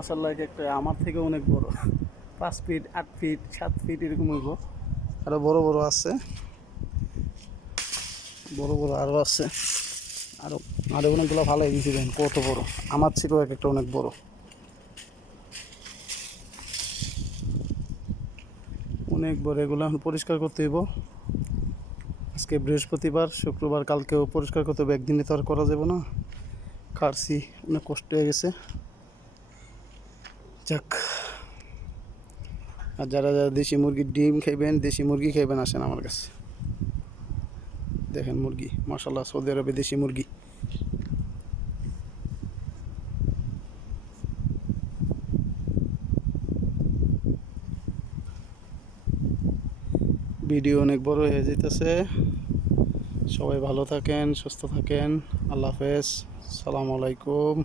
মাশাআল্লাহ এক একটা আমার থেকে অনেক বড়, 5 ফিট 8 ফিট 7 ফিট এরকম হইব। আরো বড় বড় আছে, বড় বড় আরো আছে। আরো আরো অনেকগুলো ভালো দিয়েছি, দেখেন কত বড়। আমার ছিল এক একটা অনেক বড়, অনেক বড়। এগুলো এখন পরিষ্কার করতে হইব। আজকে বৃহস্পতিবার, শুক্রবার, কালকেও পরিষ্কার করতে হবে, একদিনে তো আর করা যাবে না। কাটছি, অনেক কষ্ট হয়ে গেছে। যাক, আর যারা যারা দেশি মুরগির ডিম খাইবেন, দেশি মুরগি খাইবেন, আসেন আমার কাছে। দেখেন মুরগি, মাশাআল্লাহ, সৌদি আরবে দেশি মুরগি। ভিডিও অনেক বড় হয়ে যাইতেছে। সবাই ভালো থাকেন, সুস্থ থাকেন। আল্লাহ হাফেজ, সালামু আলাইকুম।